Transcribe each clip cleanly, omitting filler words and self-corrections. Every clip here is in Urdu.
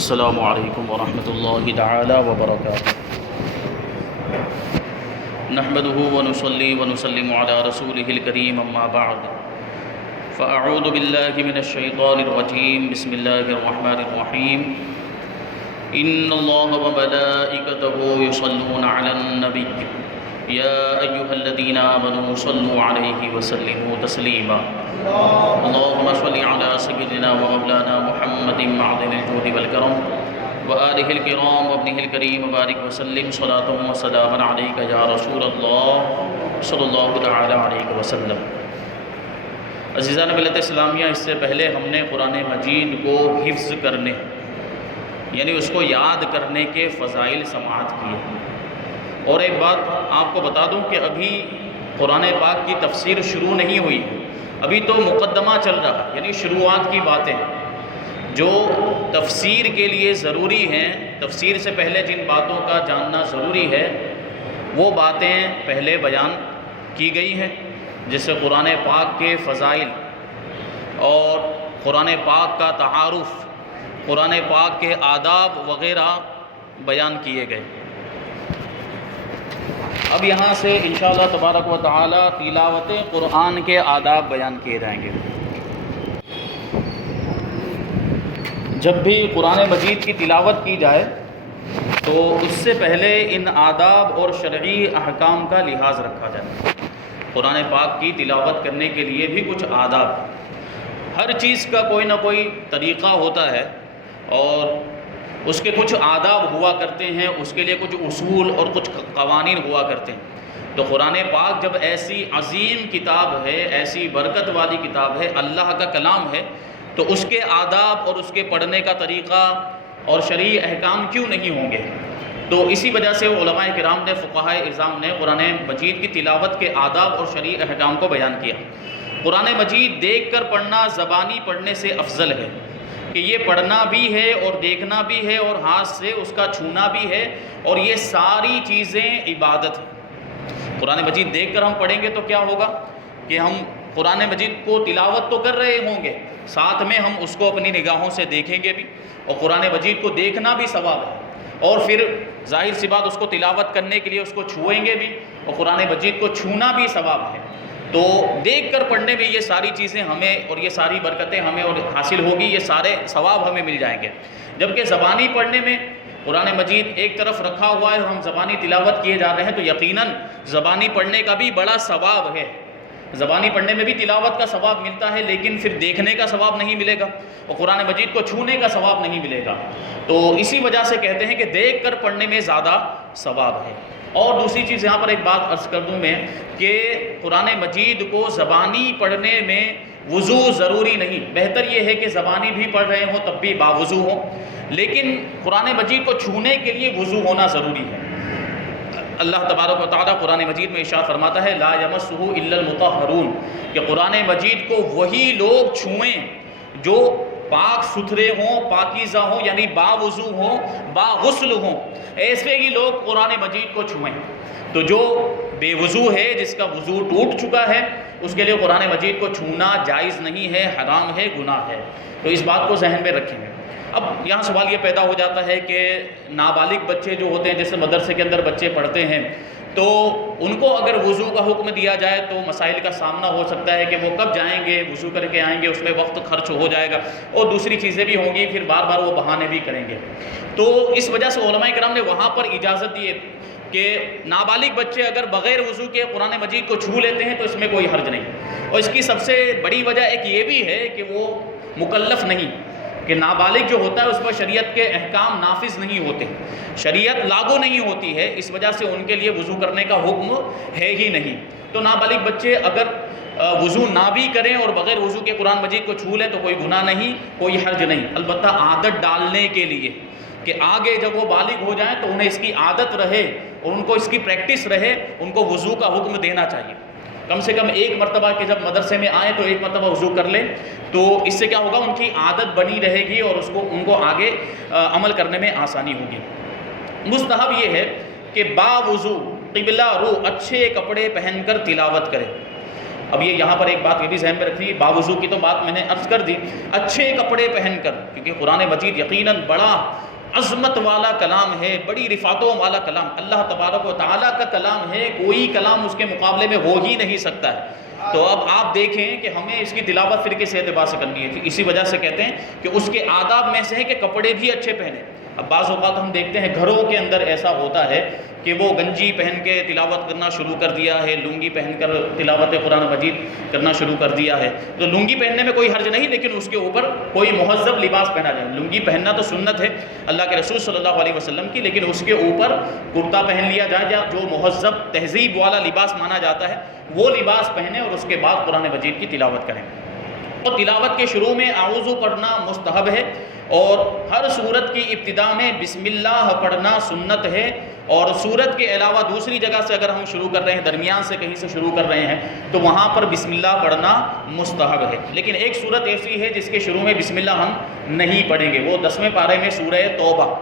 السلام علیکم ورحمۃ اللہ تعالی وبرکاتہ۔ نحمده ونصلي ونسلم على رسوله الكريم اما بعد فاعوذ باللہ من الشیطان الرجیم بسم اللہ الرحمن الرحیم ان اللہ وملائکته یصلون علی النبی یا ایہا الذین آمنوا صلوا علیہ وسلموا تسلیما اللهم صل على سيدنا ومولانا محمد معدن الجود والكرم وآلہ الكرام وابنہ الكریم وبارک وسلم صلاۃ وسلاما علیک یا رسول اللہ صلی اللہ تعالی علیہ وسلم۔ عزیزان ملت اسلامیہ، اس سے پہلے ہم نے قرآن مجید کو حفظ کرنے یعنی اس کو یاد کرنے کے فضائل سماعت کیے، اور ایک بات آپ کو بتا دوں کہ ابھی قرآن پاک کی تفسیر شروع نہیں ہوئی، ابھی تو مقدمہ چل رہا، یعنی شروعات کی باتیں جو تفسیر کے لیے ضروری ہیں، تفسیر سے پہلے جن باتوں کا جاننا ضروری ہے وہ باتیں پہلے بیان کی گئی ہیں، جس سے قرآن پاک کے فضائل اور قرآن پاک کا تعارف، قرآن پاک کے آداب وغیرہ بیان کیے گئے۔ اب یہاں سے انشاءاللہ تبارک و تعالی تلاوت قرآن کے آداب بیان کیے جائیں گے۔ جب بھی قرآن مجید کی تلاوت کی جائے تو اس سے پہلے ان آداب اور شرعی احکام کا لحاظ رکھا جائے۔ قرآن پاک کی تلاوت کرنے کے لیے بھی کچھ آداب، ہر چیز کا کوئی نہ کوئی طریقہ ہوتا ہے اور اس کے کچھ آداب ہوا کرتے ہیں، اس کے لیے کچھ اصول اور کچھ قوانین ہوا کرتے ہیں۔ تو قرآن پاک جب ایسی عظیم کتاب ہے، ایسی برکت والی کتاب ہے، اللہ کا کلام ہے، تو اس کے آداب اور اس کے پڑھنے کا طریقہ اور شرعی احکام کیوں نہیں ہوں گے؟ تو اسی وجہ سے علماء کرام نے، فقہاء اعظام نے قرآن مجید کی تلاوت کے آداب اور شرعی احکام کو بیان کیا۔ قرآن مجید دیکھ کر پڑھنا زبانی پڑھنے سے افضل ہے، کہ یہ پڑھنا بھی ہے اور دیکھنا بھی ہے اور ہاتھ سے اس کا چھونا بھی ہے، اور یہ ساری چیزیں عبادت ہیں۔ قرآن مجید دیکھ کر ہم پڑھیں گے تو کیا ہوگا کہ ہم قرآن مجید کو تلاوت تو کر رہے ہوں گے، ساتھ میں ہم اس کو اپنی نگاہوں سے دیکھیں گے بھی، اور قرآن مجید کو دیکھنا بھی ثواب ہے، اور پھر ظاہر سی بات اس کو تلاوت کرنے کے لیے اس کو چھوئیں گے بھی، اور قرآن مجید کو چھونا بھی ثواب ہے۔ تو دیکھ کر پڑھنے میں یہ ساری چیزیں ہمیں اور یہ ساری برکتیں ہمیں اور حاصل ہوگی، یہ سارے ثواب ہمیں مل جائیں گے۔ جبکہ زبانی پڑھنے میں قرآن مجید ایک طرف رکھا ہوا ہے اور ہم زبانی تلاوت کیے جا رہے ہیں، تو یقیناً زبانی پڑھنے کا بھی بڑا ثواب ہے۔ زبانی پڑھنے میں بھی تلاوت کا ثواب ملتا ہے، لیکن پھر دیکھنے کا ثواب نہیں ملے گا اور قرآن مجید کو چھونے کا ثواب نہیں ملے گا۔ تو اسی وجہ سے کہتے ہیں کہ دیکھ کر پڑھنے میں زیادہ ثواب ہے۔ اور دوسری چیز یہاں پر ایک بات عرض کر دوں میں کہ قرآن مجید کو زبانی پڑھنے میں وضو ضروری نہیں، بہتر یہ ہے کہ زبانی بھی پڑھ رہے ہوں تب بھی باوضو ہوں، لیکن قرآن مجید کو چھونے کے لیے وضو ہونا ضروری ہے۔ اللہ تبارک و تعالیٰ قرآن مجید میں ارشاد فرماتا ہے لا یمسہ الا المطہرون، کہ قرآن مجید کو وہی لوگ چھوئیں جو پاک ستھرے ہوں، پاکیزہ ہوں، یعنی باوضو ہوں، باغسل ہوں، ایسے ہی لوگ قرآن مجید کو چھوئیں۔ تو جو بے وضو ہے، جس کا وضو ٹوٹ چکا ہے، اس کے لیے قرآن مجید کو چھونا جائز نہیں ہے، حرام ہے، گناہ ہے۔ تو اس بات کو ذہن میں رکھیں گے۔ اب یہاں سوال یہ پیدا ہو جاتا ہے کہ نابالغ بچے جو ہوتے ہیں، جیسے مدرسے کے اندر بچے پڑھتے ہیں، تو ان کو اگر وضو کا حکم دیا جائے تو مسائل کا سامنا ہو سکتا ہے کہ وہ کب جائیں گے، وضو کر کے آئیں گے، اس میں وقت خرچ ہو جائے گا اور دوسری چیزیں بھی ہوں گی، پھر بار بار وہ بہانے بھی کریں گے۔ تو اس وجہ سے علماء کرام نے وہاں پر اجازت دی کہ نابالغ بچے اگر بغیر وضو کے قرآن مجید کو چھو لیتے ہیں تو اس میں کوئی حرج نہیں، اور اس کی سب سے بڑی وجہ ایک یہ بھی ہے کہ وہ مکلف نہیں، کہ نابالغ جو ہوتا ہے اس پر شریعت کے احکام نافذ نہیں ہوتے، شریعت لاگو نہیں ہوتی ہے، اس وجہ سے ان کے لیے وضو کرنے کا حکم ہے ہی نہیں۔ تو نابالغ بچے اگر وضو نہ بھی کریں اور بغیر وضو کے قرآن مجید کو چھو لیں تو کوئی گناہ نہیں، کوئی حرج نہیں، البتہ عادت ڈالنے کے لیے کہ آگے جب وہ بالغ ہو جائیں تو انہیں اس کی عادت رہے اور ان کو اس کی پریکٹس رہے، ان کو وضو کا حکم دینا چاہیے۔ کم سے کم ایک مرتبہ کہ جب مدرسے میں آئیں تو ایک مرتبہ وضو کر لیں، تو اس سے کیا ہوگا، ان کی عادت بنی رہے گی اور ان کو آگے عمل کرنے میں آسانی ہوگی۔ مستحب یہ ہے کہ باوضو قبلہ رو اچھے کپڑے پہن کر تلاوت کرے، اب یہ یہاں پر ایک بات یہ بھی ذہن میں رکھنی، باوضو کی تو بات میں نے عرض کر دی، اچھے کپڑے پہن کر، کیونکہ قرآن مجید یقیناً بڑا عظمت والا کلام ہے، بڑی رفعتوں والا کلام، اللہ تبارک و تعالیٰ کا کلام ہے، کوئی کلام اس کے مقابلے میں ہو ہی نہیں سکتا ہے۔ تو اب آپ دیکھیں کہ ہمیں اس کی تلاوت پھر کس اعتبار سے کرنی ہے، اسی وجہ سے کہتے ہیں کہ اس کے آداب میں سے ہے کہ کپڑے بھی اچھے پہنیں۔ اب بعض اوقات ہم دیکھتے ہیں گھروں کے اندر ایسا ہوتا ہے کہ وہ گنجی پہن کے تلاوت کرنا شروع کر دیا ہے، لنگی پہن کر تلاوت قرآن مجید کرنا شروع کر دیا ہے۔ تو لنگی پہننے میں کوئی حرج نہیں، لیکن اس کے اوپر کوئی مہذب لباس پہنا جائے۔ لنگی پہننا تو سنت ہے اللہ کے رسول صلی اللہ علیہ وسلم کی، لیکن اس کے اوپر کرتا پہن لیا جائے، یا جو مہذب تہذیب والا لباس مانا جاتا ہے وہ لباس پہنے، اور اس کے بعد قرآن مجید کی تلاوت کریں۔ اور تلاوت کے شروع میں اعوذ پڑھنا مستحب ہے، اور ہر سورت کی ابتدا میں بسم اللہ پڑھنا سنت ہے، اور سورت کے علاوہ دوسری جگہ سے اگر ہم شروع کر رہے ہیں، درمیان سے کہیں سے شروع کر رہے ہیں، تو وہاں پر بسم اللہ پڑھنا مستحب ہے۔ لیکن ایک سورت ایسی ہے جس کے شروع میں بسم اللہ ہم نہیں پڑھیں گے، وہ 10ویں پارے میں سورہ توبہ،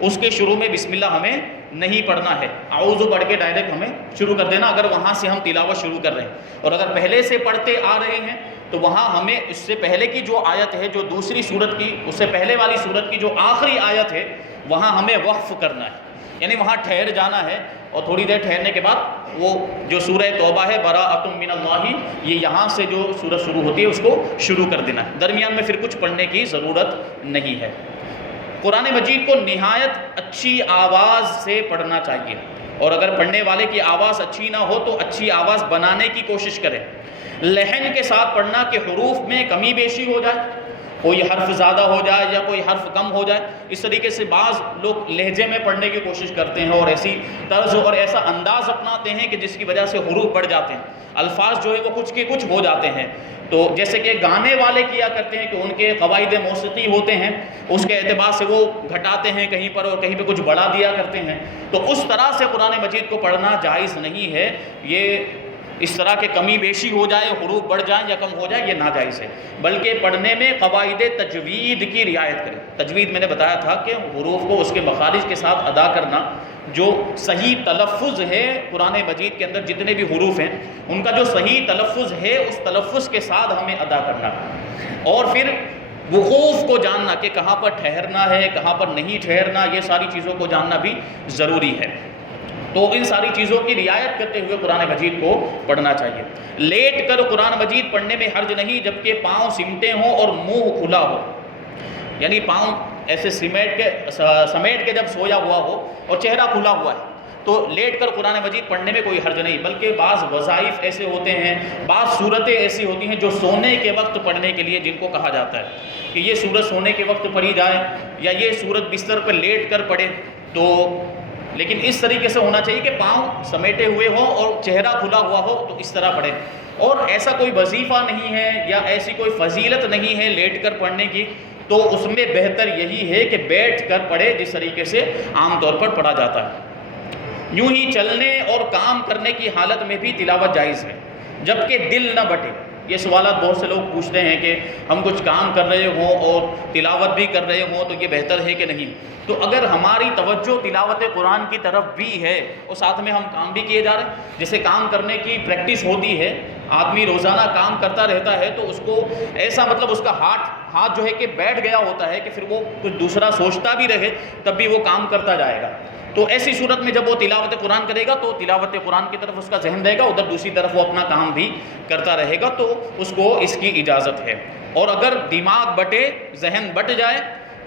اس کے شروع میں بسم اللہ ہمیں نہیں پڑھنا ہے، اعوذ پڑھ کے ڈائریکٹ ہمیں شروع کر دینا اگر وہاں سے ہم تلاوت شروع کر رہے ہیں۔ اور اگر پہلے سے پڑھتے آ رہے ہیں تو وہاں ہمیں اس سے پہلے کی جو آیت ہے، جو دوسری سورت کی، اس سے پہلے والی سورت کی جو آخری آیت ہے، وہاں ہمیں وقف کرنا ہے، یعنی وہاں ٹھہر جانا ہے، اور تھوڑی دیر ٹھہرنے کے بعد وہ جو سورہ توبہ ہے براءۃ من اللہ، یہ یہاں سے جو سورت شروع ہوتی ہے اس کو شروع کر دینا ہے، درمیان میں پھر کچھ پڑھنے کی ضرورت نہیں ہے۔ قرآن مجید کو نہایت اچھی آواز سے پڑھنا چاہیے، اور اگر پڑھنے والے کی آواز اچھی نہ ہو تو اچھی آواز بنانے کی کوشش کریں۔ لحن کے ساتھ پڑھنا کہ حروف میں کمی بیشی ہو جائے، کوئی حرف زیادہ ہو جائے یا کوئی حرف کم ہو جائے، اس طریقے سے بعض لوگ لہجے میں پڑھنے کی کوشش کرتے ہیں اور ایسی طرز اور ایسا انداز اپناتے ہیں کہ جس کی وجہ سے حروف بڑھ جاتے ہیں، الفاظ جو ہے وہ کچھ کے کچھ ہو جاتے ہیں۔ تو جیسے کہ گانے والے کیا کرتے ہیں کہ ان کے قواعد موسیقی ہوتے ہیں، اس کے اعتبار سے وہ گھٹاتے ہیں کہیں پر اور کہیں پہ کچھ بڑھا دیا کرتے ہیں، تو اس طرح سے قرآن مجید کو پڑھنا جائز نہیں ہے۔ یہ اس طرح کے کمی بیشی ہو جائے، حروف بڑھ جائیں یا کم ہو جائے، یہ ناجائز ہے، بلکہ پڑھنے میں قواعد تجوید کی رعایت کریں۔ تجوید میں نے بتایا تھا کہ حروف کو اس کے مخارج کے ساتھ ادا کرنا، جو صحیح تلفظ ہے قرآن مجید کے اندر جتنے بھی حروف ہیں ان کا جو صحیح تلفظ ہے اس تلفظ کے ساتھ ہمیں ادا کرنا، اور پھر وقوف کو جاننا کہ کہاں پر ٹھہرنا ہے، کہاں پر نہیں ٹھہرنا، یہ ساری چیزوں کو جاننا بھی ضروری ہے۔ تو ان ساری چیزوں کی رعایت کرتے ہوئے قرآن مجید کو پڑھنا چاہیے۔ لیٹ کر قرآن مجید پڑھنے میں حرج نہیں، جبکہ پاؤں سمٹے ہوں اور منہ کھلا ہو، یعنی پاؤں ایسے سمیٹ کے جب سویا ہوا ہو اور چہرہ کھلا ہوا ہے تو لیٹ کر قرآن مجید پڑھنے میں کوئی حرج نہیں، بلکہ بعض وظائف ایسے ہوتے ہیں، بعض صورتیں ایسی ہوتی ہیں جو سونے کے وقت پڑھنے کے لیے، جن کو کہا جاتا ہے کہ یہ سورت سونے کے وقت پڑھی جائے یا یہ سورت بستر پر لیٹ کر پڑھے، تو لیکن اس طریقے سے ہونا چاہیے کہ پاؤں سمیٹے ہوئے ہوں اور چہرہ کھلا ہوا ہو، تو اس طرح پڑھیں۔ اور ایسا کوئی وظیفہ نہیں ہے یا ایسی کوئی فضیلت نہیں ہے لیٹ کر پڑھنے کی، تو اس میں بہتر یہی ہے کہ بیٹھ کر پڑھے، جس طریقے سے عام طور پر پڑھا جاتا ہے۔ یوں ہی چلنے اور کام کرنے کی حالت میں بھی تلاوت جائز ہے، جبکہ دل نہ بٹے۔ یہ سوالات بہت سے لوگ پوچھتے ہیں کہ ہم کچھ کام کر رہے ہوں اور تلاوت بھی کر رہے ہوں تو یہ بہتر ہے کہ نہیں؟ تو اگر ہماری توجہ تلاوت قرآن کی طرف بھی ہے اور ساتھ میں ہم کام بھی کیے جا رہے ہیں، جیسے کام کرنے کی پریکٹس ہوتی ہے، آدمی روزانہ کام کرتا رہتا ہے تو اس کو ایسا مطلب اس کا ہاتھ جو ہے کہ بیٹھ گیا ہوتا ہے کہ پھر وہ کچھ دوسرا سوچتا بھی رہے تب بھی وہ کام کرتا جائے گا۔ تو ایسی صورت میں جب وہ تلاوت قرآن کرے گا تو تلاوت قرآن کی طرف اس کا ذہن رہے گا، ادھر دوسری طرف وہ اپنا کام بھی کرتا رہے گا، تو اس کو اس کی اجازت ہے۔ اور اگر دماغ بٹے، ذہن بٹ جائے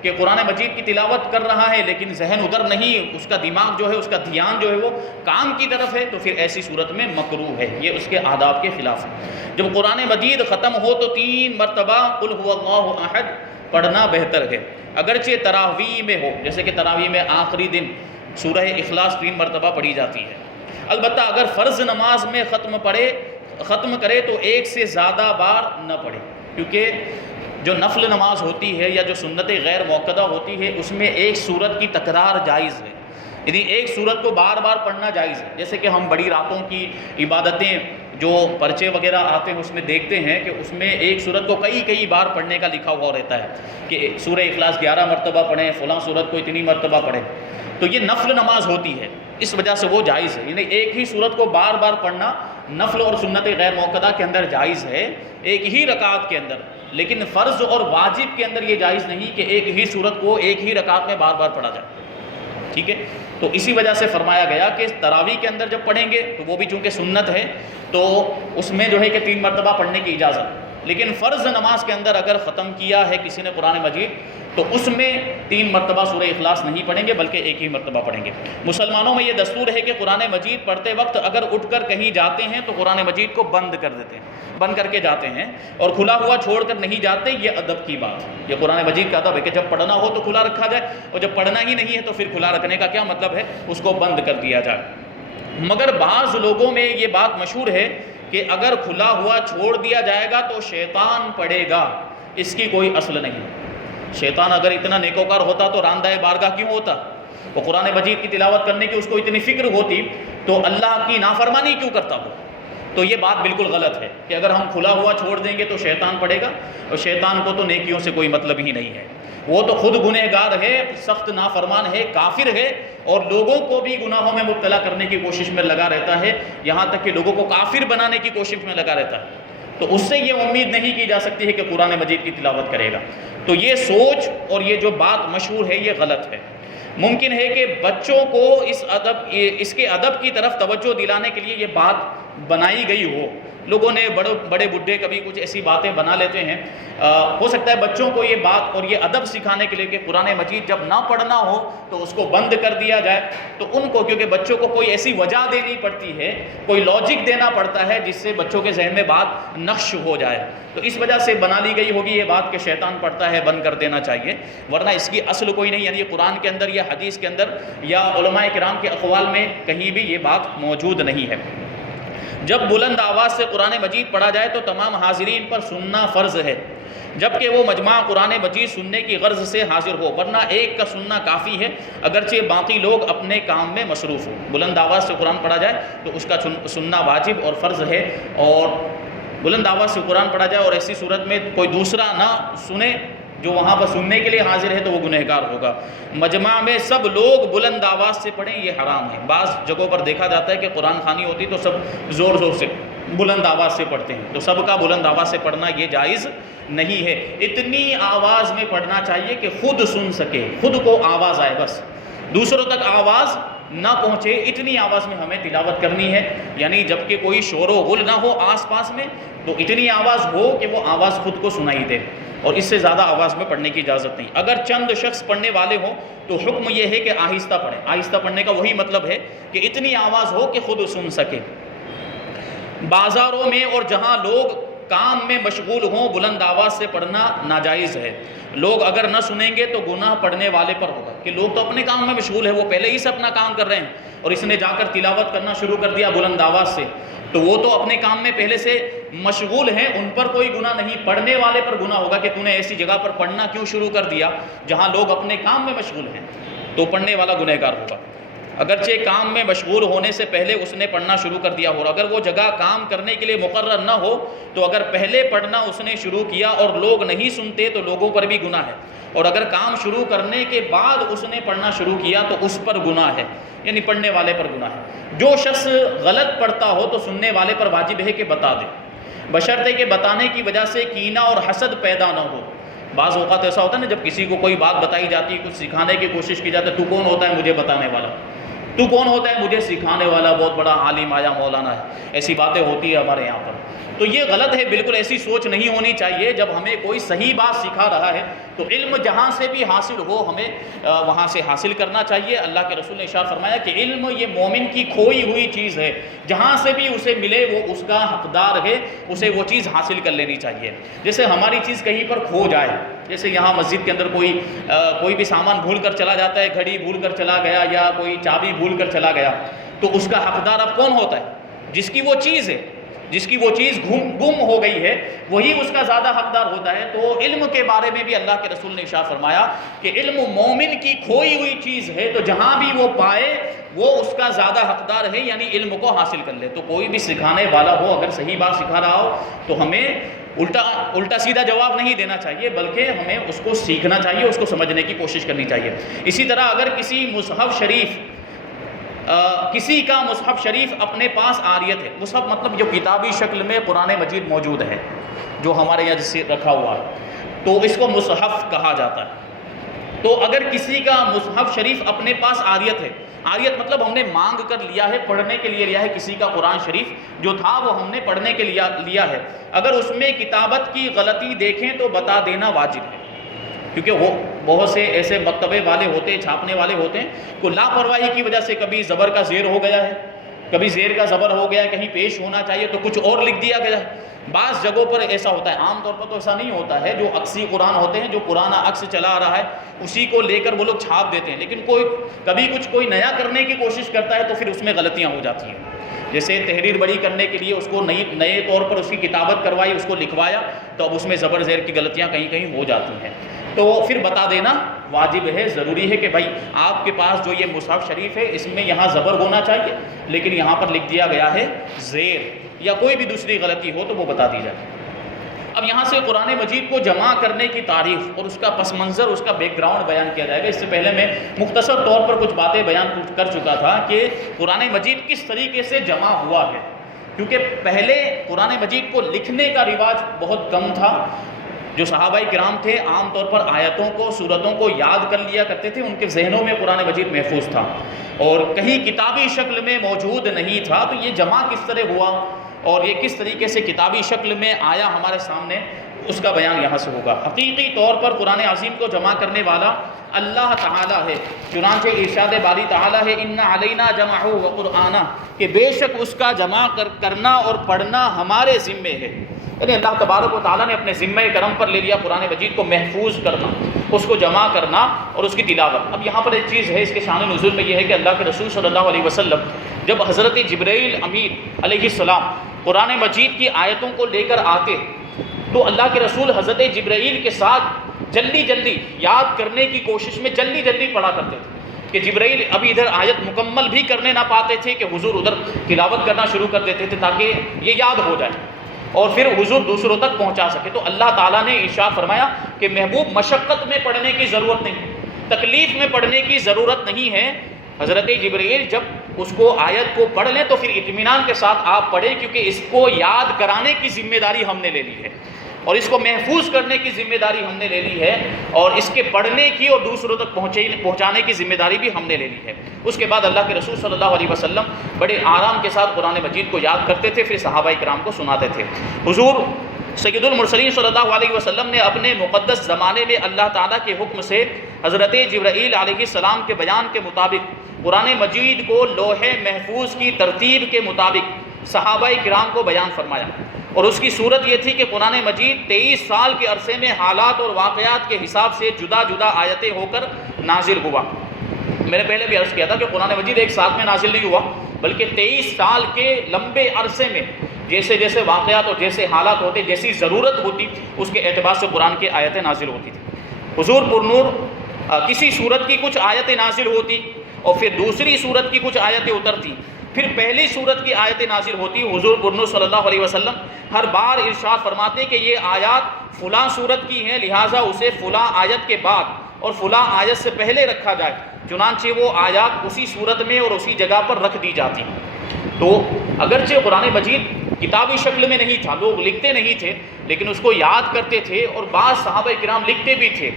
کہ قرآن مجید کی تلاوت کر رہا ہے لیکن ذہن ادھر نہیں، اس کا دماغ جو ہے، اس کا دھیان جو ہے وہ کام کی طرف ہے، تو پھر ایسی صورت میں مکروہ ہے، یہ اس کے آداب کے خلاف ہے۔ جب قرآن مجید ختم ہو تو 3 مرتبہ قل هو اللہ احد پڑھنا بہتر ہے، اگرچہ تراویح میں ہو، جیسے کہ تراویح میں آخری دن سورہ اخلاص 3 مرتبہ پڑھی جاتی ہے۔ البتہ اگر فرض نماز میں ختم کرے تو 1 سے زیادہ بار نہ پڑھے، کیونکہ جو نفل نماز ہوتی ہے یا جو سنت غیر موقدہ ہوتی ہے اس میں ایک سورت کی تکرار جائز ہے، یعنی ایک سورت کو بار بار پڑھنا جائز ہے۔ جیسے کہ ہم بڑی راتوں کی عبادتیں جو پرچے وغیرہ آتے ہیں اس میں دیکھتے ہیں کہ اس میں ایک سورت کو کئی بار پڑھنے کا لکھا ہوا رہتا ہے کہ سورہ اخلاص 11 مرتبہ پڑھیں، فلاں سورت کو اتنی مرتبہ پڑھیں، تو یہ نفل نماز ہوتی ہے، اس وجہ سے وہ جائز ہے، یعنی ایک ہی سورت کو بار بار پڑھنا نفل اور سنت غیر موقدہ کے اندر جائز ہے ایک ہی رکعت کے اندر، لیکن فرض اور واجب کے اندر یہ جائز نہیں کہ ایک ہی صورت کو ایک ہی رکعت میں بار بار پڑھا جائے، ٹھیک ہے؟ تو اسی وجہ سے فرمایا گیا کہ تراویح کے اندر جب پڑھیں گے تو وہ بھی چونکہ سنت ہے تو اس میں جو ہے کہ 3 مرتبہ پڑھنے کی اجازت، لیکن فرض نماز کے اندر اگر ختم کیا ہے کسی نے قرآن مجید تو اس میں 3 مرتبہ سورہ اخلاص نہیں پڑھیں گے بلکہ ایک ہی مرتبہ پڑھیں گے۔ مسلمانوں میں یہ دستور ہے کہ قرآن مجید پڑھتے وقت اگر اٹھ کر کہیں جاتے ہیں تو قرآن مجید کو بند کر دیتے ہیں، بند کر کے جاتے ہیں، اور کھلا ہوا چھوڑ کر نہیں جاتے۔ یہ ادب کی بات ہے، یہ قرآن مجید کا ادب ہے کہ جب پڑھنا ہو تو کھلا رکھا جائے، اور جب پڑھنا ہی نہیں ہے تو پھر کھلا رکھنے کا کیا مطلب ہے، اس کو بند کر دیا جائے۔ مگر بعض لوگوں میں یہ بات مشہور ہے کہ اگر کھلا ہوا چھوڑ دیا جائے گا تو شیطان پڑے گا، اس کی کوئی اصل نہیں۔ شیطان اگر اتنا نیکوکار ہوتا تو راندہ بارگاہ کیوں ہوتا؟ وہ قرآن مجید کی تلاوت کرنے کی اس کو اتنی فکر ہوتی تو اللہ کی نافرمانی کیوں کرتا وہ؟ تو یہ بات بالکل غلط ہے کہ اگر ہم کھلا ہوا چھوڑ دیں گے تو شیطان پڑے گا، اور شیطان کو تو نیکیوں سے کوئی مطلب ہی نہیں ہے، وہ تو خود گنہگار ہے، سخت نافرمان ہے، کافر ہے، اور لوگوں کو بھی گناہوں میں مبتلا کرنے کی کوشش میں لگا رہتا ہے، یہاں تک کہ لوگوں کو کافر بنانے کی کوشش میں لگا رہتا ہے۔ تو اس سے یہ امید نہیں کی جا سکتی ہے کہ قرآن مجید کی تلاوت کرے گا۔ تو یہ سوچ اور یہ جو بات مشہور ہے یہ غلط ہے۔ ممکن ہے کہ بچوں کو اس کے ادب کی طرف توجہ دلانے کے لیے یہ بات بنائی گئی ہو، لوگوں نے بڑے بڈھے کبھی کچھ ایسی باتیں بنا لیتے ہیں، ہو سکتا ہے بچوں کو یہ بات اور یہ ادب سکھانے کے لیے کہ قرآن مجید جب نہ پڑھنا ہو تو اس کو بند کر دیا جائے، تو ان کو کیونکہ بچوں کو کوئی ایسی وجہ دینی پڑتی ہے، کوئی لاجک دینا پڑتا ہے جس سے بچوں کے ذہن میں بات نقش ہو جائے، تو اس وجہ سے بنا لی گئی ہوگی یہ بات کہ شیطان پڑھتا ہے بند کر دینا چاہیے، ورنہ اس کی اصل کوئی نہیں، یعنی قرآن کے اندر یا حدیث کے اندر یا علماء کرام کے اقوال میں کہیں بھی یہ بات موجود نہیں ہے۔ جب بلند آواز سے قرآن مجید پڑھا جائے تو تمام حاضرین پر سننا فرض ہے، جبکہ وہ مجمع قرآن مجید سننے کی غرض سے حاضر ہو، ورنہ ایک کا سننا کافی ہے اگرچہ باقی لوگ اپنے کام میں مصروف ہو۔ بلند آواز سے قرآن پڑھا جائے تو اس کا سننا واجب اور فرض ہے، اور بلند آواز سے قرآن پڑھا جائے اور ایسی صورت میں کوئی دوسرا نہ سنے جو وہاں پر سننے کے لیے حاضر ہے تو وہ گنہگار ہوگا۔ مجمع میں سب لوگ بلند آواز سے پڑھیں یہ حرام ہے۔ بعض جگہوں پر دیکھا جاتا ہے کہ قرآن خوانی ہوتی تو سب زور زور سے بلند آواز سے پڑھتے ہیں، تو سب کا بلند آواز سے پڑھنا یہ جائز نہیں ہے۔ اتنی آواز میں پڑھنا چاہیے کہ خود سن سکے، خود کو آواز آئے، بس دوسروں تک آواز نہ پہنچے، اتنی آواز میں ہمیں تلاوت کرنی ہے، یعنی جب کہ کوئی شور و غل نہ ہو آس پاس میں، تو اتنی آواز ہو کہ وہ آواز خود کو سنائی دے، اور اس سے زیادہ آواز میں پڑھنے کی اجازت نہیں۔ اگر چند شخص پڑھنے والے ہوں تو حکم یہ ہے کہ آہستہ پڑھیں۔ آہستہ پڑھنے کا وہی مطلب ہے کہ اتنی آواز ہو کہ خود سن سکے۔ بازاروں میں اور جہاں لوگ کام میں مشغول ہوں بلند آواز سے پڑھنا ناجائز ہے۔ لوگ اگر نہ سنیں گے تو گناہ پڑھنے والے پر ہوگا، کہ لوگ تو اپنے کام میں مشغول ہیں، وہ پہلے ہی سے اپنا کام کر رہے ہیں، اور اس نے جا کر تلاوت کرنا شروع کر دیا بلند آواز سے، تو وہ تو اپنے کام میں پہلے سے مشغول ہیں، ان پر کوئی گناہ نہیں، پڑھنے والے پر گناہ ہوگا کہ تو نے ایسی جگہ پر پڑھنا کیوں شروع کر دیا جہاں لوگ اپنے کام میں مشغول ہیں، تو پڑھنے والا گنہگار ہوگا۔ اگرچہ کام میں مشغول ہونے سے پہلے اس نے پڑھنا شروع کر دیا ہو، اگر وہ جگہ کام کرنے کے لیے مقرر نہ ہو تو اگر پہلے پڑھنا اس نے شروع کیا اور لوگ نہیں سنتے تو لوگوں پر بھی گناہ ہے، اور اگر کام شروع کرنے کے بعد اس نے پڑھنا شروع کیا تو اس پر گناہ ہے، یعنی پڑھنے والے پر گناہ ہے۔ جو شخص غلط پڑھتا ہو تو سننے والے پر واجب ہے کہ بتا دے، بشرطے کہ بتانے کی وجہ سے کینہ اور حسد پیدا نہ ہو۔ بعض اوقات ایسا ہوتا ہے نا، جب کسی کو کوئی بات بتائی جاتی ہے، کچھ سکھانے کی کوشش کی جاتی ہے، تو کون ہوتا ہے مجھے بتانے والا، تو کون ہوتا ہے مجھے سکھانے والا، بہت بڑا عالم آیا مولانا ہے، ایسی باتیں ہوتی ہے ہمارے یہاں پر۔ تو یہ غلط ہے، بالکل ایسی سوچ نہیں ہونی چاہیے۔ جب ہمیں کوئی صحیح بات سکھا رہا ہے تو علم جہاں سے بھی حاصل ہو ہمیں وہاں سے حاصل کرنا چاہیے۔ اللہ کے رسول نے ارشاد فرمایا کہ علم یہ مومن کی کھوئی ہوئی چیز ہے، جہاں سے بھی اسے ملے وہ اس کا حقدار ہے، اسے وہ چیز حاصل کر لینی چاہیے۔ جیسے ہماری چیز کہیں پر کھو جائے، جیسے یہاں مسجد کے اندر کوئی بھی سامان بھول کر چلا جاتا ہے، گھڑی بھول کر چلا گیا یا کوئی چابی بھول کر چلا گیا، تو اس کا حقدار اب کون ہوتا ہے؟ جس کی وہ چیز ہے، جس کی وہ چیز گم ہو گئی ہے وہی اس کا زیادہ حقدار ہوتا ہے۔ تو علم کے بارے میں بھی اللہ کے رسول نے ارشاد فرمایا کہ علم مومن کی کھوئی ہوئی چیز ہے، تو جہاں بھی وہ پائے وہ اس کا زیادہ حقدار ہے، یعنی علم کو حاصل کر لے۔ تو کوئی بھی سکھانے والا ہو اگر صحیح بات سکھا رہا ہو تو ہمیں الٹا سیدھا جواب نہیں دینا چاہیے، بلکہ ہمیں اس کو سیکھنا چاہیے، اس کو سمجھنے کی کوشش کرنی چاہیے۔ اسی طرح اگر کسی مصحف شریف کسی کا مصحف شریف اپنے پاس عاریت ہے، مصحف مطلب جو کتابی شکل میں قرآن مجید موجود ہے، جو ہمارے یہاں جسے رکھا ہوا ہے، تو اس کو مصحف کہا جاتا ہے۔ تو اگر کسی کا مصحف شریف اپنے پاس عاریت ہے، عاریت مطلب ہم نے مانگ کر لیا ہے، پڑھنے کے لیے لیا ہے، کسی کا قرآن شریف جو تھا وہ ہم نے پڑھنے کے لیے لیا ہے، اگر اس میں کتابت کی غلطی دیکھیں تو بتا دینا واجب ہے، کیونکہ وہ بہت سے ایسے مکتبے والے ہوتے ہیں، چھاپنے والے ہوتے ہیں، کو لاپرواہی کی وجہ سے کبھی زبر کا زیر ہو گیا ہے، کبھی زیر کا زبر ہو گیا ہے، کہیں پیش ہونا چاہیے تو کچھ اور لکھ دیا گیا ہے۔ بعض جگہوں پر ایسا ہوتا ہے، عام طور پر تو ایسا نہیں ہوتا ہے، جو عکسی قرآن ہوتے ہیں، جو پرانا عکس چلا آ رہا ہے اسی کو لے کر وہ لوگ چھاپ دیتے ہیں، لیکن کوئی نیا کرنے کی کوشش کرتا ہے تو پھر اس میں غلطیاں ہو جاتی ہیں۔ جیسے تحریر بڑی کرنے کے لیے اس کو نئے طور پر اس کی کتابت کروائی، اس کو لکھوایا، تو اب اس میں زبر زیر کی غلطیاں کہیں کہیں ہو جاتی ہیں، تو پھر بتا دینا واجب ہے، ضروری ہے کہ بھائی آپ کے پاس جو یہ مصحف شریف ہے اس میں یہاں زبر ہونا چاہیے، لیکن یہاں پر لکھ دیا گیا ہے زیر، یا کوئی بھی دوسری غلطی ہو تو وہ بتا دی جائے۔ اب یہاں سے قرآن مجید کو جمع کرنے کی تاریخ اور اس کا پس منظر، اس کا بیک گراؤنڈ بیان کیا جائے گا۔ اس سے پہلے میں مختصر طور پر کچھ باتیں بیان کر چکا تھا کہ قرآن مجید کس طریقے سے جمع ہوا ہے، کیونکہ پہلے قرآن مجید کو لکھنے کا رواج بہت کم تھا۔ جو صحابہ کرام تھے عام طور پر آیتوں کو، سورتوں کو یاد کر لیا کرتے تھے، ان کے ذہنوں میں قرآن مجید محفوظ تھا اور کہیں کتابی شکل میں موجود نہیں تھا، تو یہ جمع کس طرح ہوا اور یہ کس طریقے سے کتابی شکل میں آیا ہمارے سامنے، اس کا بیان یہاں سے ہوگا۔ حقیقی طور پر قرآن عظیم کو جمع کرنے والا اللہ تعالیٰ ہے، چنانچہ ارشاد باری تعالیٰ ہے ان علینا جمعہ و قرآنہ، کہ بے شک اس کا جمع کرنا اور پڑھنا ہمارے ذمے ہے، یعنی اللہ تبارک و تعالیٰ نے اپنے ذمہ کرم پر لے لیا قرآن مجید کو محفوظ کرنا، اس کو جمع کرنا اور اس کی تلاوت۔ اب یہاں پر ایک چیز ہے، اس کے شان نزول میں یہ ہے کہ اللہ کے رسول صلی اللہ علیہ وسلم جب حضرت جبرائیل امین علیہ السلام قرآن مجید کی آیتوں کو لے کر آتے تو اللہ کے رسول حضرت جبرائیل کے ساتھ جلدی یاد کرنے کی کوشش میں جلدی پڑھا کرتے تھے، کہ جبرائیل ابھی ادھر آیت مکمل بھی کرنے نہ پاتے تھے کہ حضور ادھر تلاوت کرنا شروع کر دیتے تھے تاکہ یہ یاد ہو جائے اور پھر حضور دوسروں تک پہنچا سکے۔ تو اللہ تعالیٰ نے ارشاد فرمایا کہ محبوب مشقت میں پڑھنے کی ضرورت نہیں، تکلیف میں پڑھنے کی ضرورت نہیں ہے، حضرت جبرائیل جب اس کو آیت کو پڑھ لیں تو پھر اطمینان کے ساتھ آپ پڑھیں، کیونکہ اس کو یاد کرانے کی ذمہ داری ہم نے لے لی ہے اور اس کو محفوظ کرنے کی ذمہ داری ہم نے لے لی ہے، اور اس کے پڑھنے کی اور دوسروں تک پہنچانے کی ذمہ داری بھی ہم نے لے لی ہے۔ اس کے بعد اللہ کے رسول صلی اللہ علیہ وسلم بڑے آرام کے ساتھ قرآن مجید کو یاد کرتے تھے، پھر صحابہ کرام کو سناتے تھے۔ حضور سید المرسلین صلی اللہ علیہ وسلم نے اپنے مقدس زمانے میں اللہ تعالیٰ کے حکم سے حضرت جبرائیل علیہ السلام کے بیان کے مطابق قرآن مجید کو لوح محفوظ کی ترتیب کے مطابق صحابہ کرام کو بیان فرمایا، اور اس کی صورت یہ تھی کہ قرآن مجید 23 سال کے عرصے میں حالات اور واقعات کے حساب سے جدا آیتیں ہو کر نازل ہوا۔ میں نے پہلے بھی عرض کیا تھا کہ قرآن مجید ایک ساتھ میں نازل نہیں ہوا، بلکہ 23 سال کے لمبے عرصے میں جیسے واقعات اور جیسے حالات ہوتے، جیسی ضرورت ہوتی، اس کے اعتبار سے قرآن کی آیتیں نازل ہوتی تھی۔ حضور پرنور کسی صورت کی کچھ آیتیں نازل ہوتی اور پھر دوسری صورت کی کچھ آیتیں اترتی، پھر پہلی صورت کی آیتیں نازل ہوتی۔ حضور پرنور صلی اللہ علیہ وسلم ہر بار ارشاد فرماتے کہ یہ آیات فلاں صورت کی ہیں، لہٰذا اسے فلاں آیت کے بعد اور فلاں آیت سے پہلے رکھا جائے، چنانچہ وہ آیات اسی صورت میں اور اسی جگہ پر رکھ دی جاتی۔ تو اگرچہ قرآن مجید کتابی شکل میں نہیں تھا، لوگ لکھتے نہیں تھے، لیکن اس کو یاد کرتے تھے اور بعض صحابہ کرام لکھتے بھی تھے،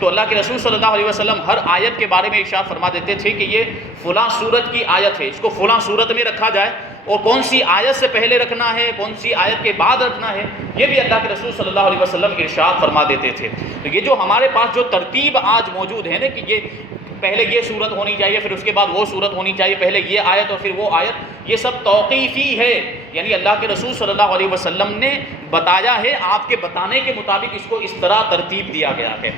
تو اللہ کے رسول صلی اللہ علیہ وسلم ہر آیت کے بارے میں ارشاد فرما دیتے تھے کہ یہ فلاں صورت کی آیت ہے، اس کو فلاں صورت میں رکھا جائے، اور کون سی آیت سے پہلے رکھنا ہے، کون سی آیت کے بعد رکھنا ہے، یہ بھی اللہ کے رسول صلی اللہ علیہ وسلم ارشاد فرما دیتے تھے۔ تو یہ جو ہمارے پاس جو ترتیب آج موجود ہے نا کہ یہ پہلے یہ صورت ہونی چاہیے، پھر اس کے بعد وہ صورت ہونی چاہیے، پہلے یہ آیت اور پھر وہ آیت، یہ سب توقیفی ہے، یعنی اللہ کے رسول صلی اللہ علیہ وسلم نے بتایا ہے، آپ کے بتانے کے مطابق اس کو اس طرح ترتیب دیا گیا ہے،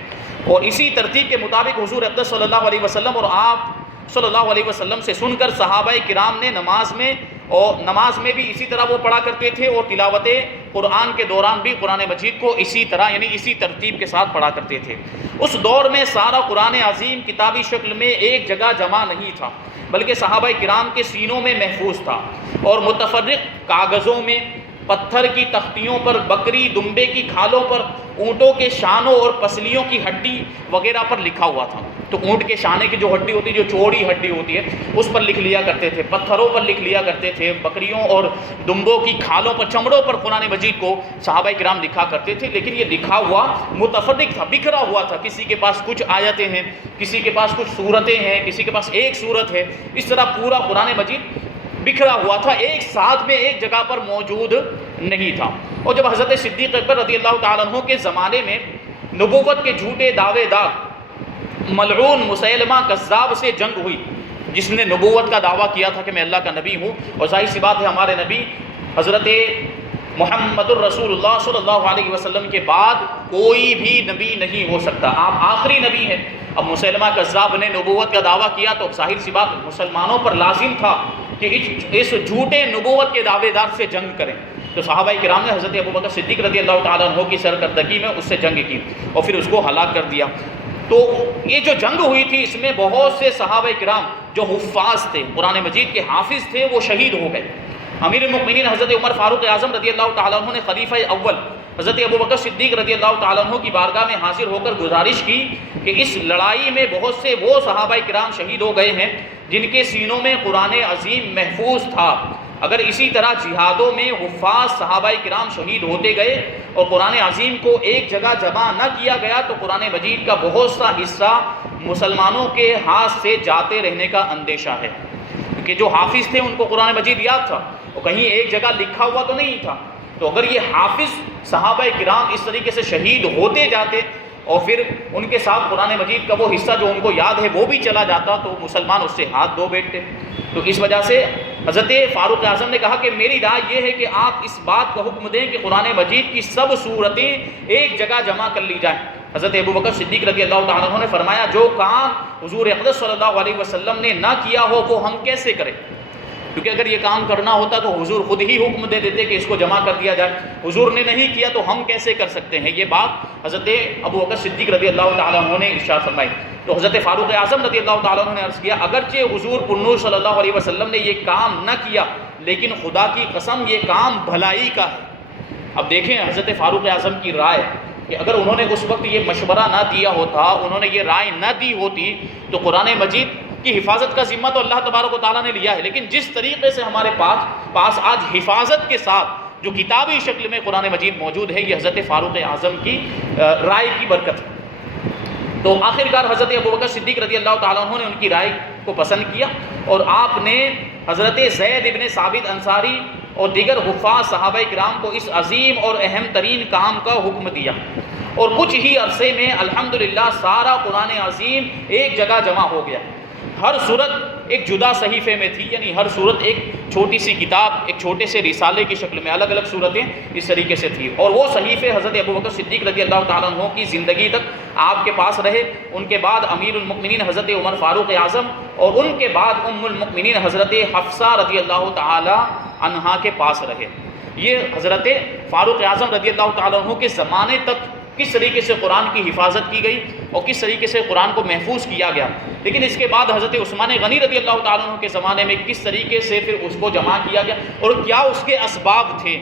اور اسی ترتیب کے مطابق حضور اقدس صلی اللہ علیہ وسلم اور آپ صلی اللہ علیہ وسلم سے سن کر صحابہ کرام نے نماز میں بھی اسی طرح وہ پڑھا کرتے تھے، اور تلاوت قرآن کے دوران بھی قرآن مجید کو اسی طرح یعنی اسی ترتیب کے ساتھ پڑھا کرتے تھے۔ اس دور میں سارا قرآن عظیم کتابی شکل میں ایک جگہ جمع نہیں تھا، بلکہ صحابہ کرام کے سینوں میں محفوظ تھا، اور متفرق کاغذوں میں، پتھر کی تختیوں پر، بکری دمبے کی کھالوں پر، اونٹوں کے شانوں اور پسلیوں کی ہڈی وغیرہ پر لکھا ہوا تھا۔ تو اونٹ کے شانے کی جو ہڈی ہوتی ہے، جو چوڑی ہڈی ہوتی ہے، اس پر لکھ لیا کرتے تھے، پتھروں پر لکھ لیا کرتے تھے، بکریوں اور دمبوں کی کھالوں پر، چمڑوں پر قرآن مجید کو صحابہ کرام لکھا کرتے تھے، لیکن یہ لکھا ہوا متفرق تھا، بکھرا ہوا تھا، کسی کے پاس کچھ آیتیں ہیں، کسی کے پاس کچھ سورتیں ہیں، کسی کے پاس ایک سورت ہے، اس طرح پورا قرآن مجید بکھرا ہوا تھا، ایک ساتھ میں ایک جگہ پر موجود نہیں تھا۔ اور جب حضرت صدیق اکبر رضی اللہ تعالیٰ عنہ کے زمانے میں نبوت کے جھوٹے دعوے دار ملعون مسیلمہ کذاب سے جنگ ہوئی، جس نے نبوت کا دعویٰ کیا تھا کہ میں اللہ کا نبی ہوں، اور ظاہر سی بات ہے ہمارے نبی حضرت محمد الرسول اللہ صلی اللہ علیہ وسلم کے بعد کوئی بھی نبی نہیں ہو سکتا، آپ آخری نبی ہیں۔ اب مسیلمہ کذاب نے نبوت کا دعویٰ کیا تو ظاہر سی بات مسلمانوں پر لازم تھا کہ اس جھوٹے نبوت کے دعوے دار سے جنگ کریں۔ تو صحابہ کرام نے حضرت ابوبکر صدیق رضی اللہ تعالیٰ عنہ کی سرکردگی میں اس سے جنگ کی اور پھر اس کو ہلاک کر دیا۔ تو یہ جو جنگ ہوئی تھی اس میں بہت سے صحابہ کرام جو حفاظ تھے، قرآن مجید کے حافظ تھے، وہ شہید ہو گئے۔ امیر المؤمنین حضرت عمر فاروق اعظم رضی اللہ تعالیٰ عنہ نے خلیفہ اول حضرت ابوبکر صدیق رضی اللہ تعالیٰ عنہ کی بارگاہ میں حاضر ہو کر گزارش کی کہ اس لڑائی میں بہت سے وہ صحابہ کرام شہید ہو گئے ہیں جن کے سینوں میں قرآن عظیم محفوظ تھا، اگر اسی طرح جہادوں میں حفاظ صحابہ کرام شہید ہوتے گئے اور قرآن عظیم کو ایک جگہ جمع نہ کیا گیا تو قرآن مجید کا بہت سا حصہ مسلمانوں کے ہاتھ سے جاتے رہنے کا اندیشہ ہے، کیونکہ جو حافظ تھے ان کو قرآن مجید یاد تھا، وہ کہیں ایک جگہ لکھا ہوا تو نہیں تھا۔ تو اگر یہ حافظ صحابہ کرام اس طریقے سے شہید ہوتے جاتے اور پھر ان کے ساتھ قرآن مجید کا وہ حصہ جو ان کو یاد ہے وہ بھی چلا جاتا تو مسلمان اس سے ہاتھ دھو بیٹھتے۔ تو اس وجہ سے حضرت فاروق اعظم نے کہا کہ میری رائے یہ ہے کہ آپ اس بات کا حکم دیں کہ قرآن مجید کی سب صورتیں ایک جگہ جمع کر لی جائیں۔ حضرت ابوبکر صدیق رضی اللہ تعالیٰ عنہ نے فرمایا جو کام حضور اقدس صلی اللہ علیہ وسلم نے نہ کیا ہو وہ ہم کیسے کریں، کیونکہ اگر یہ کام کرنا ہوتا تو حضور خود ہی حکم دے دیتے کہ اس کو جمع کر دیا جائے، حضور نے نہیں کیا تو ہم کیسے کر سکتے ہیں۔ یہ بات حضرت ابوبکر صدیق رضی اللہ تعالیٰ عنہ نے ارشاد فرمائی۔ تو حضرت فاروق اعظم رضی اللہ تعالیٰ عنہ نے عرض کیا اگرچہ حضور پرنور صلی اللہ علیہ وسلم نے یہ کام نہ کیا لیکن خدا کی قسم یہ کام بھلائی کا ہے۔ اب دیکھیں حضرت فاروق اعظم کی رائے کہ اگر انہوں نے اس وقت یہ مشورہ نہ دیا ہوتا، انہوں نے یہ رائے نہ دی ہوتی تو قرآن مجید کی حفاظت کا ذمہ تو اللہ تبارک و تعالیٰ نے لیا ہے، لیکن جس طریقے سے ہمارے پاس آج حفاظت کے ساتھ جو کتابی شکل میں قرآن مجید موجود ہے یہ حضرت فاروق اعظم کی رائے کی برکت ہے۔ تو آخرکار حضرت ابوبکر صدیق رضی اللہ تعالیٰ عنہ نے ان کی رائے کو پسند کیا اور آپ نے حضرت زید ابن ثابت انصاری اور دیگر حفاظ صحابہ کرام کو اس عظیم اور اہم ترین کام کا حکم دیا، اور کچھ ہی عرصے میں الحمدللہ سارا قرآن عظیم ایک جگہ جمع ہو گیا۔ ہر صورت ایک جدا صحیفے میں تھی، یعنی ہر صورت ایک چھوٹی سی کتاب، ایک چھوٹے سے رسالے کی شکل میں الگ الگ صورتیں اس طریقے سے تھیں، اور وہ صحیفے حضرت ابوبکر صدیق رضی اللہ تعالیٰ عنہ کی زندگی تک آپ کے پاس رہے۔ ان کے بعد امیر المؤمنین حضرت عمر فاروق اعظم اور ان کے بعد ام المؤمنین حضرت حفصہ رضی اللہ تعالیٰ عنہا کے پاس رہے۔ یہ حضرت فاروق اعظم رضی اللہ تعالیٰ عنہ کے زمانے تک کس طریقے سے قرآن کی حفاظت کی گئی اور کس طریقے سے قرآن کو محفوظ کیا گیا، لیکن اس کے بعد حضرت عثمان غنی رضی اللہ تعالیٰ عنہ کے زمانے میں کس طریقے سے پھر اس کو جمع کیا گیا اور کیا اس کے اسباب تھے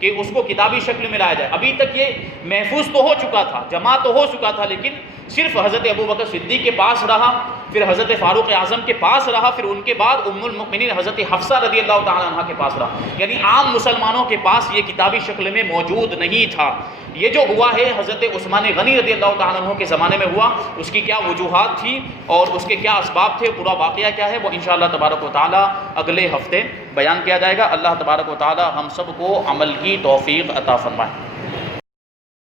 کہ اس کو کتابی شکل میں لایا جائے۔ ابھی تک یہ محفوظ تو ہو چکا تھا، جمع تو ہو چکا تھا، لیکن صرف حضرت ابوبکر صدیق کے پاس رہا، پھر حضرت فاروق اعظم کے پاس رہا، پھر ان کے بعد ام المؤمنین حضرت حفصہ رضی اللہ تعالیٰ عنہ کے پاس رہا، یعنی عام مسلمانوں کے پاس یہ کتابی شکل میں موجود نہیں تھا۔ یہ جو ہوا ہے حضرت عثمان غنی رضی اللہ تعالیٰ عنہ کے زمانے میں ہوا، اس کی کیا وجوہات تھی اور اس کے کیا اسباب تھے، پورا واقعہ کیا ہے، وہ انشاءاللہ تبارک و تعالیٰ اگلے ہفتے بیان کیا جائے گا۔ اللہ تبارک و تعالیٰ ہم سب کو عمل کی توفیق عطا فرمائے۔